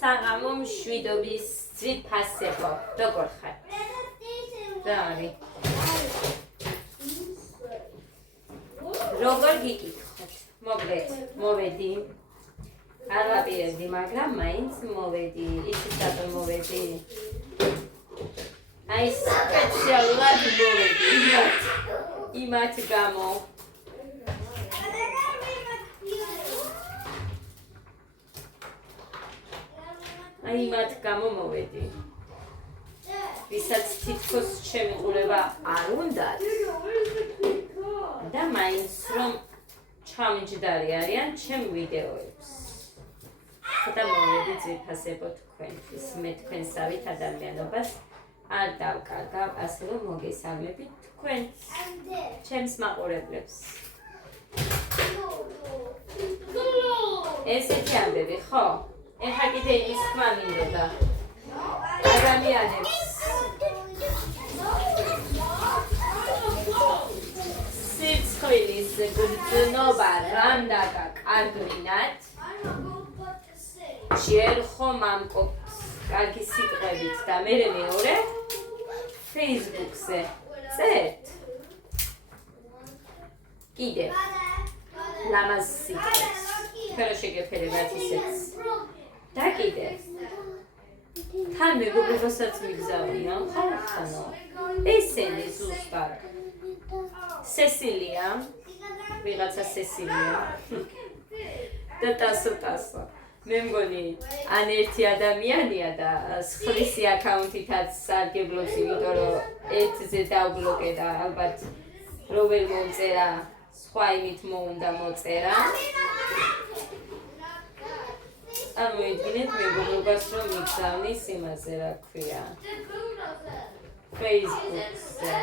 საღამო მშვიდობის ძვირფასებო, როგორ ხარ? რა არის? როგორ გიკითხოთ? მოკლედ, მოვედი. არ ვაპირებდი, მაგრამ მაინც მოვედი. იცით რატომ მოვედი? აი სპეციალურად მოვედი. იმათ გამო. აი იმათ გამო მოვედი. ვისაც თითქოს ჩემი ყურება არ უნდათ და მაინც რომ ჩამიჯდარი არიან ჩემ ვიდეოებს. და მოვედი ძვირფასებო თქვენთვის. მე თქვენსავით ადამიანობას არ დავკარგავ, ასე რომ მოგესალმებით თქვენ ჩემს მაყურებლებს. ესეთი ამბები, ხო? ეხლა კიდე ის თქმა მინდოდა ადამიანებს სიცხვილის გრძნობა რამდა გაკარგლინათ ჯერ ხომ ამკობთ კარგი სიტყვებით და მერე მეორე Facebook-ზე წერთ კიდე ლამაზ სიტყვებს თქვენ შეგეფერებათ ისეთს და კიდე თან მეგობრებასაც მიგზავნია ხალხო ესენი ზუსტად სესილია ვიღაცა სესილია და ტასო მე მგონი ან ერთი ადამიანია და სხვისი აკაუნტითაც სარგებლობს იმიტომ რომ ერთზე დავბლოკე და ალბათ რო ვერ მომწერა სხვა იმით მოუნდა მოწერა წარმოიდგინეთ მეგობრობას რომ მიგზავნის იმაზე რა ქვია Facebook-ზე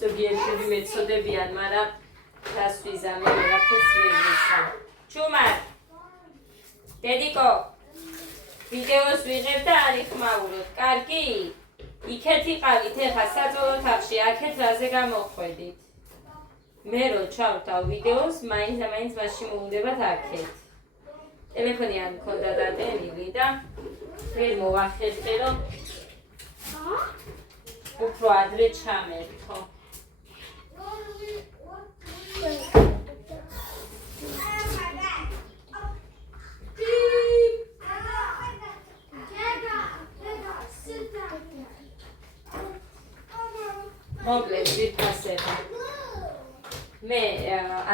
ზოგიერთები მეწოდებიან, მაგრამ რას ვიზამე, ვერაფერს ვერ ვიცი. ჩუმარ, დედიკო, ვიდეოს ვიღებ და არ იხმაუროთ, კარგი? იქეთ იყავით, ეხლა საწოლო თაღში, აქეთ რაზე გამოხვედით. მე რო ჩავთავ ვიდეოს, მაინც და მაინც მასში მოვუნდებათ აქეთ. ტელეფონი არ მქონდა დატენილი და ვერ მოვახერხე, რომ უფრო ადრე ჩამერთო. მოკლედ ძვირფასება მე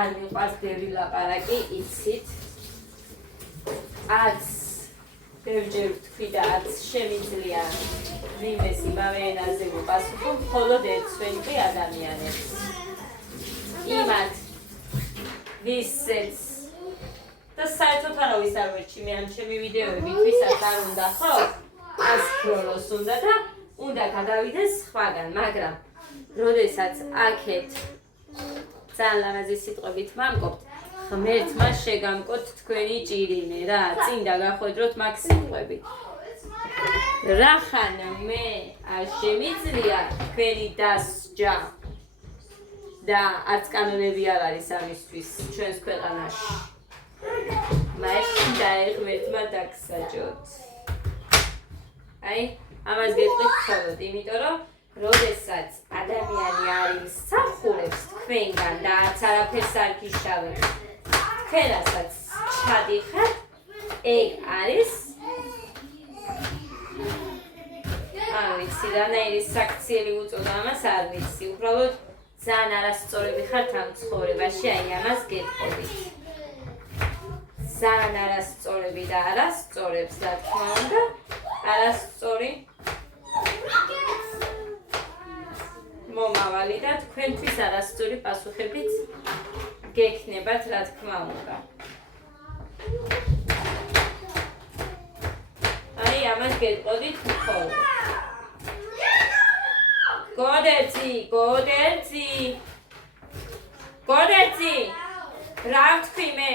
არ მიყვარს ბევრი ლაპარაკი იცით არც ბევრჯერ ვთქვი და არც შემიძლია ვინმეს იმავე ენაზე ვუპასუხო მხოლოდ ერთსვენკი ადამიანებს იმათ ვისაც და საერთოდ არავის არ ვერჩი მე ამ ჩემი ვიდეოები ვისაც არ უნდა ხო ასკროლოს უნდა და უნდა გადავიდეს სხვაგან მაგრამ როდესაც აქეთ ძალიან ლამაზი სიტყვებით მამკობთ ღმერთმა შეგამკოთ თქვენი ჭირიმე რა წინ დაგახვედროთ მაგ სიტყვებით რახან მე არ შემიძლია თქვენი დასჯა და არც კანონები არ არის ამისთვის ჩვენს ქვეყანაში მაშინ დაეღმერთმა დაგსაჯოთ აი ამას გეტყვით მხოლოდ იმიტომ რომ როდესაც ადამიანი არ იმსახურებს თქვენგან და არც არაფერს არ გიშავებს თქვენასაც ჩადიხართ ეგ არის არ ვიცი რანაირი საქციელი უწოდა ამას არ ვიცი უბრალოდ ძალიან არასწორები ხართ ამ ცხოვრებაში აი ამას გეტყობით ძალიან არასწორები და არასწორებს რა თქმა უნდა არასწორი მომავალი და თქვენთვის არასწორი პასუხებით გექნებათ რა თქმა უნდა. აი ამას გეტყოდით მხოლოდ. გოდერძი რა ვთქვი მე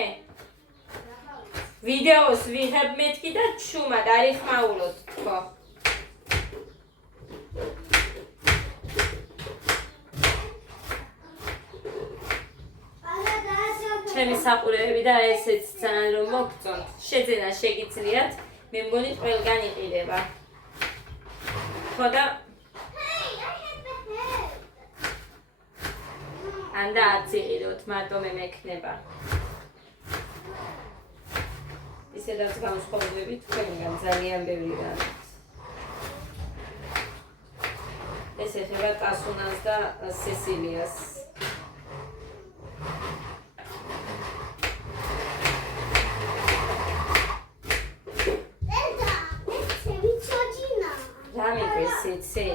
ვიდეოს ვიღებ მეთქი და ჩუმა დაიხმაულოთ თქო ჩემი საყურეები და ესეც ძალიან რომ მოგწონთ შეძენა შეგიძლიათ მე მგონი ყველგან იყიდება ხო და ანდა აწიყიდოთ მარტო მე მექნება ისედაც განსხვავებით თქვენგან ძალიან ბევრი რამე ეს ეხება ტასუნას და სესილიას რამე გესიცი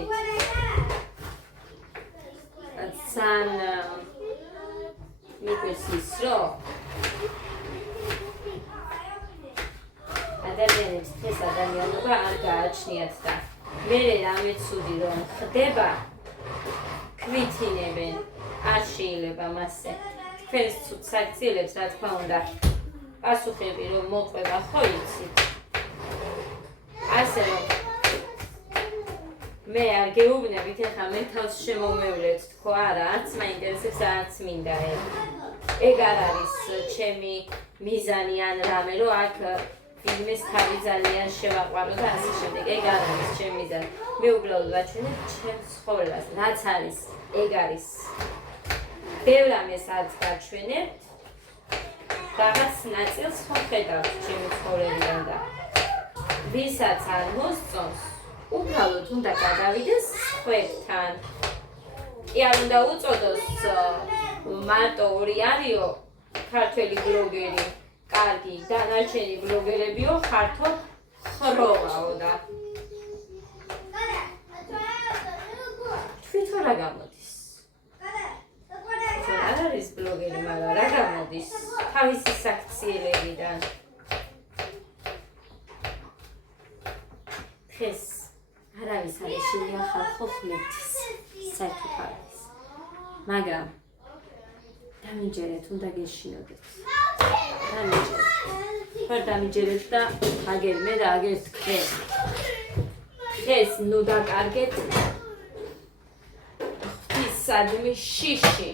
ძალიან მიგესის რომ ადამიანებს ეს ადამიანობა არ გააჩნიათ და მე რამე ცუდი რომ ხდება ქვითინებენ არ შეიძლება მასზე თქვენს ცუდ საქციელებს რა თქმა უნდა პასუხები რომ მოყვება ხო იცით ასე რომ მე არ გეუბნებით ეხლა მე თავს შემომევლეთ თქო არა არც მაინტერესებს არც მინდა ეგ არ არის ჩემი მიზანი ან რამე რომ აქ ფილმის თავი ძალიან შევაყვარო და ასე შემდეგ ეგ არ არის ჩემი მიზანი მე უბრალოდ ვაჩვენებ ჩემს ცხოვრებას რაც არის ეგ არის ბევრ ამას არც გაჩვენებთ რაღაც ნაწილს ხო ხედავთ ჩემი ცხოვრებიდან და ვისაც არ მოსწონს უბრალოდ უნდა გადავიდეს სხვებთან კი არ უნდა უწოდოს მარტო ორი არისო ქართველი ბლოგერი კარგი დანარჩენი ბლოგერებიო ხართო ხროვაო და თვითონ რა გამოდის არ არის ბლოგერი მაგრამ რა გამოდის თავისი საქციელებიდან დღეს არავის არის შეახალხო ხმეთის საერთოდ არის მაგრამ დამიჯერეთ უნდა გეშინოდეთ ვერ დამიჯერეთ და აგერ მე და აგერ თქვენ დღეს ნუ დაკარგეთ ღვთისადმი შიში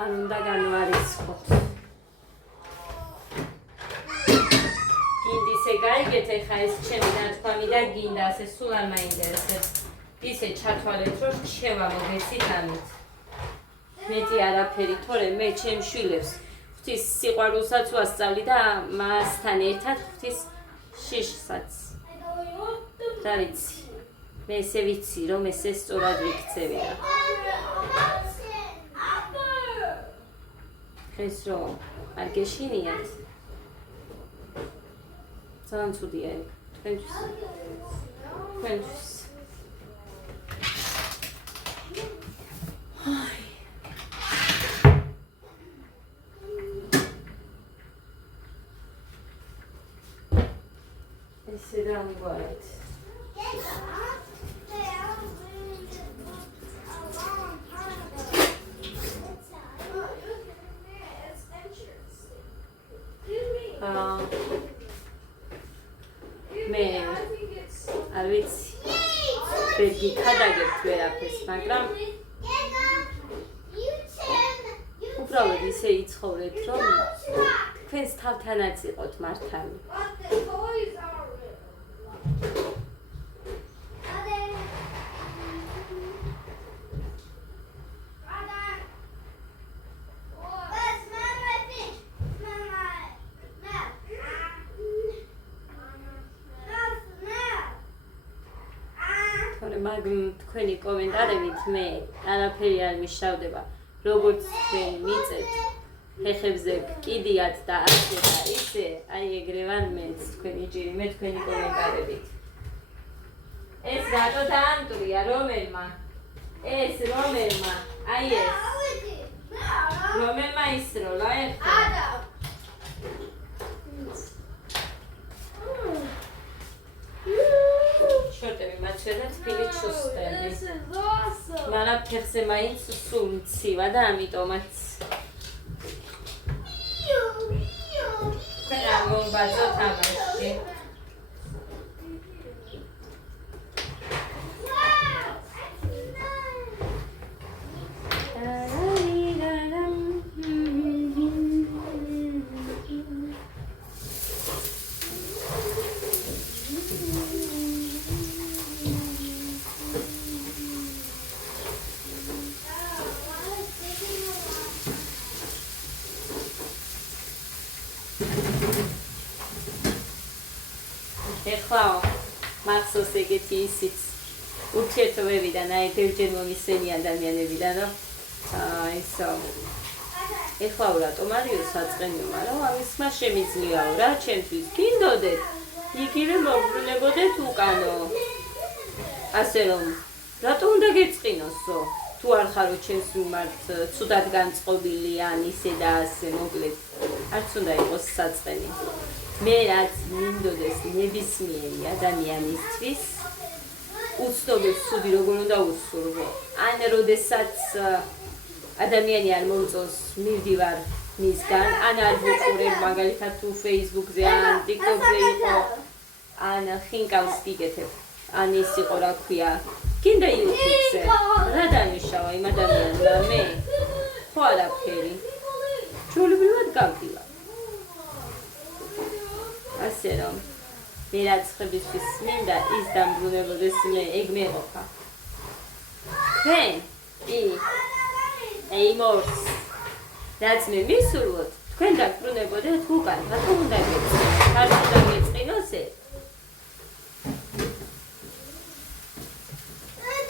არ უნდა განვარისხოთ გაიგეთ ეხა ეს ჩემი დათქვამი და გინდა ასე სულ არ მაინტერესებს ისე ჩათვალეთ რომ შევა მოგეცით ამით მეტი არაფერი თორე მე ჩემ შვილებს ღვთის სიყვარულსაც ვასწავლი და მასთან ერთად ღვთის შიშსაც და ვიცი მე ესე ვიცი რომ ესე სწორად ვიქცევია დღეს რომ არ გეშინიათ ძალიან ცუდია ეგ თქვენთვის ესე დამგვარეთ მე არ ვიცი ვერ გიქადაგებთ ვერაფერს მაგრამ უბრალოდ ისე იცხოვრეთ რომ თქვენს თავთანაც იყოთ მართალი თქვენი კომენტარებით მე არაფერი არ მიშავდება როგორც თქვენ მიწეთ ფეხებზე კიდიათ და ასე და ისე აი ეგრევან მეც თქვენი ჯირი მე თქვენი კომენტარებით ეს რატო დაამტვრია რომელმა ეს რომელმა აი ეს რომელმა ისროლა ეხლა გამოვცე და თბილი ჩუსტები. მაგრამ ფეხზე მაინც სულ მცივა და ამიტომაც რა მომბაძო თამაში. ეხლა მახსოვს ეგეთი ისიც ურთიერთობებიდან აი ბევრჯერ მომისმენი ადამიანებიდან რომ ისო ეხლა რატომ არისო საწყენიო მაგრამ ამისმა შემიძლიაო რა ჩემთვის გინდოდეთ იგივე მოგბრუნებოდეთ უკანო ასე რომ რატომ უნდა გეწყინოსო თუ არ ხარო ჩემს მიმართ ცუდად განწყობილი ან ისე და ასე მოკლედ არც უნდა იყოს საწყენი მე რაც მინდოდეს ნებისმიერი ადამიანისთვის უცნობებს ცუდი როგორ უნდა უსურვო ან როდესაც ადამიანი არ მომწონს მივდივარ მისგან ან არ ვუყურებ მაგალითად თუ Facebook-ზე ან TikTok-ზე იყო ან ხინკავს გიგეთებ ან ის იყო რა ქვია გინდა YouTube-ზე რა დანიშავა იმ ადამიანმა მე ხო არაფერი ჩვეულებრივად გავდივარ ასე რომ მე რაც ხებისთვის მინდა ის დამბრუნებოდეს მე ეგ მეყოფა თქვენ Ei mors. That's me misurvot. თქვენ დაბრუნებოდეთ უკან, რატომ უნდა გეწყინოს? არ უნდა გეწყინოს ეს?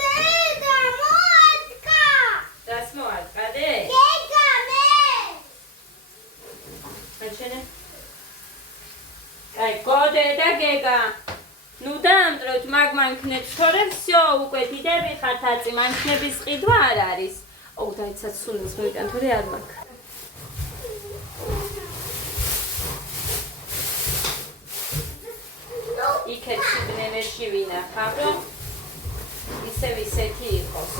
დედა მოატკა. დას მოატკადე? გეგა მე. აჩენე. აი, გოდედა გეგა. ნუ დაამტროთ მაგმანქნებს, თორემ всё, უკვე დიდები ხართ აწი, მანქნების ყიდვა არ არის. Oh, დაიცაც სულს მოიტან თორე არ მაქვს. იქეთ სიბნელეში ვინახავ, რომ ისევ ისეთი იყოს.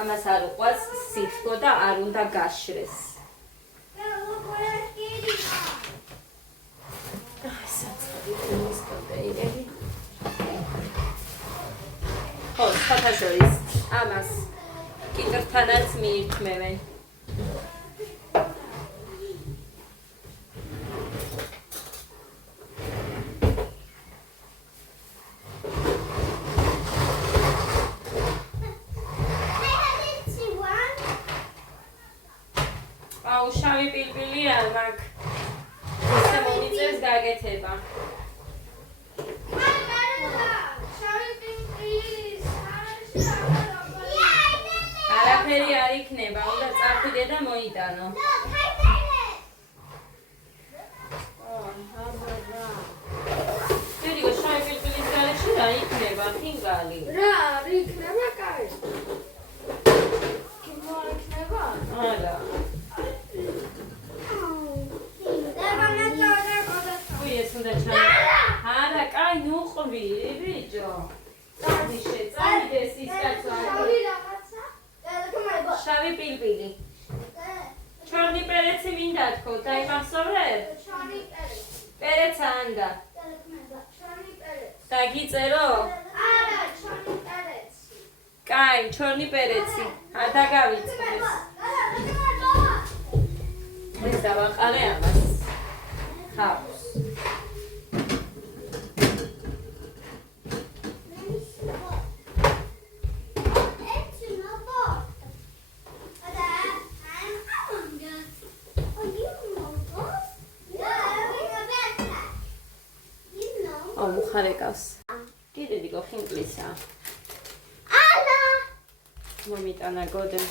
ამას არ უყვარს სითბო და არ უნდა გაშრეს. ხათაშორის ამას კიტრთანაც მიირთმევენ. აუ შავი პილპილი არ მაქვს. ისე მომიწევს გაგეთება. არაფერი არ იქნება, უნდა წარხვიდე და მოიტანო. დედიკო, შავი პილპილის გარეშე რა იქნება, ფინგალი? რა, იქნება კაი? კიმო იქნება? არა. უი, ეს უნდა ჩამო. არა, კაი, ნუყვი, ბიჭო. წადიშე, წაიდეს ის კაცო. შავი პილპილი. ჩორნი პერეცი მინდა თქო, დაიმახსოვრებ? ჩორნი პერეცი. პერეცა ანდა. ჩორნი პერეცი. დაგიწერო? არა, ჩორნი პერეცი. კაი, ჩორნი პერეცი. დაგავიწყდეს. ეს დავაყარე ამას. ხავს. ხარეკავს. კიდე დიკო ხინკლისა. ალა. მომიტანა გოდე.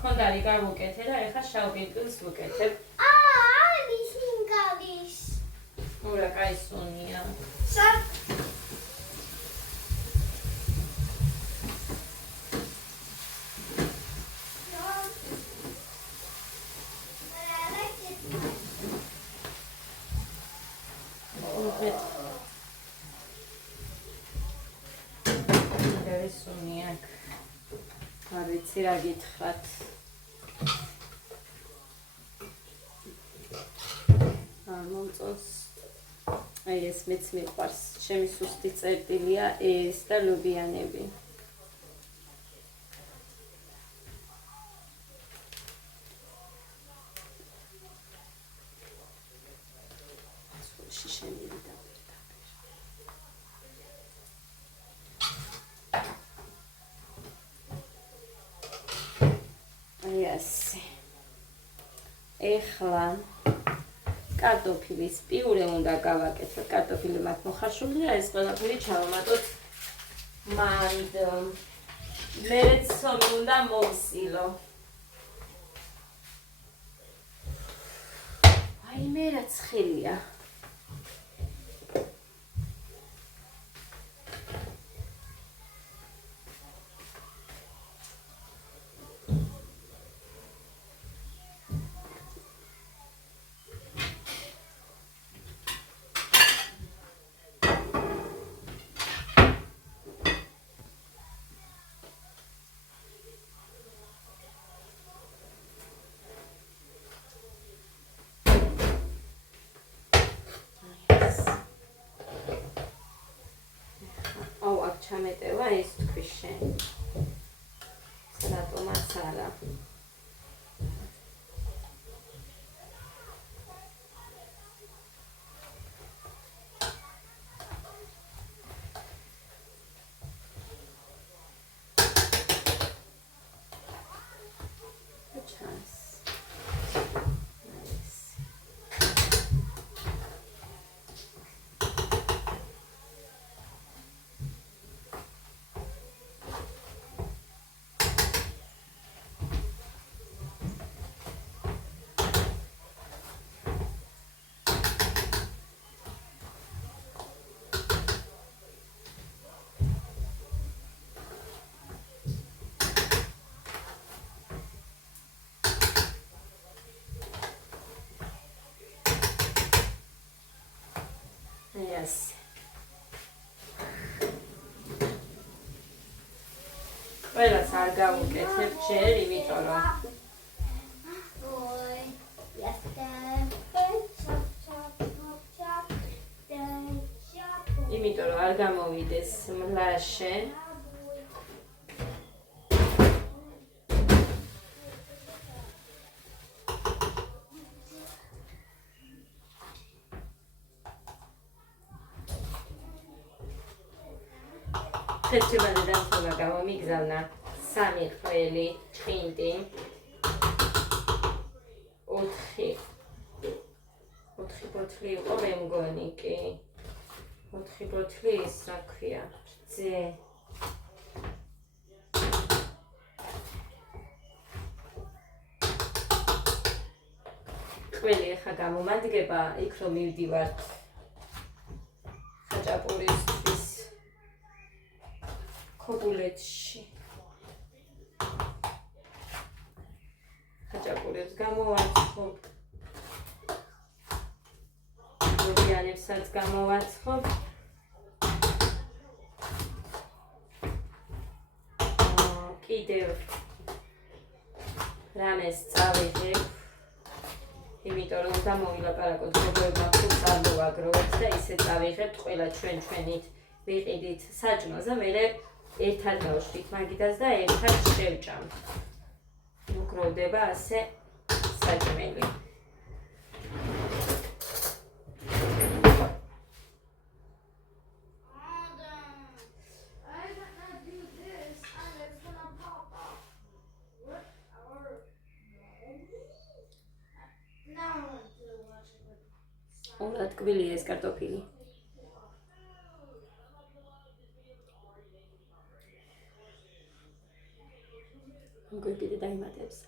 ხონდარი გავუკეთე და ეხა შავ პილპილს ვუკეთებ. არის ინგალის. ურა კაი სუნია. ვიცი რა გითხრათ. მომწონს. აი ეს მეც მიყვარს. ჩემი სუსტი წერტილია ეს და ლობიანები. შიშენილი და აი ასე. ეხლა კარტოფილის პიურე უნდა გავაკეთოთ. კარტოფილი მათ მოხარშულია, ეს ყველაფერი ჩავამატოთ მანდ. მერეც სომი უნდა მომსილო. აი მე რაც ხელია. ჩამეტევა ეს თქვი შენ. რატომაც არა. Yes. ყველას არ გავუკეთებ ჯერ, იმიტომ რომ არ გამოვიდეს მლაშე. ხეთრიბანე დამთავრდა გამომიგზავნა 3 ხველი ჭყინტი 4 ბოთლი იყო მე მგონი კი 4 ბოთლი ის რა ქვია რძე ხველი ახლა გამომადგება იქ რომ მივდივართ ხაჭაპურისთვის ქობულეთში ხაჭაპურებს გამოვაცხობ ლობიანებსაც გამოვაცხობ კიდევ რამეს წავიღებ იმიტომ რომ დამოვილაპარაკოთ როგორ მაქვს არ მოვაგროვოთ და ისე წავიღებთ ყველა ჩვენით ვიყიდით საჭმელს და მერე ერთად გავშვით მაგიდას და ერთად შევჭამთ. მოგროვდება ასე საჭმელი. ორად კვილია ეს კარტოფილი. გოგიტი დაიმატებს.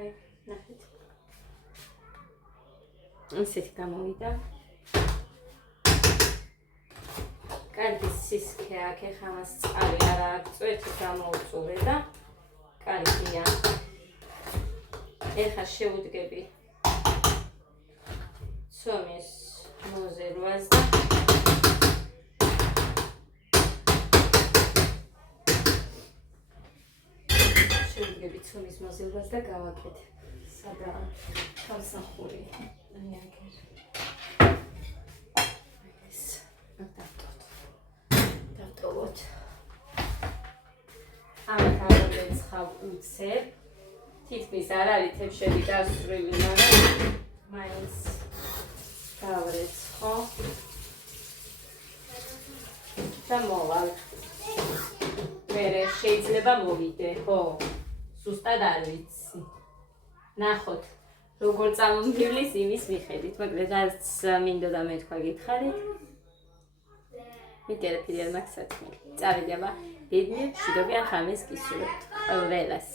აი, ნახეთ. ისეთი გამოვიდა. კარგი სისქე აქ, ეხლა მას წყალი არ აქვს, წვეთი გამოუწურე და კარგია. ეხლა შევუდგები ცომის მოზელვას და შევუდგები ცომის მოზელვას და გავაკეთებ. სადაა თავსახური. აი აქ. ეს დავტოვოთ. ამათ აღეცხავ უცებ. თითქმის არ არის თებშები დასწრილი, მაგრამ მაინც გავრეცხო და მოვალ. მერე შეიძლება მოვიდე, ხო? ზუსტად არ ვიცი. ნახოთ, როგორ წამომივლის იმის მიხედვით, მაგრამ რაც მინდოდა მეთქვა გითხარით. მიგერაფილი არ მაქვს საქმე. წავიდი აბა, ბედნიერ, მშვიდობიან ღამეს გისურვებთ ყველას.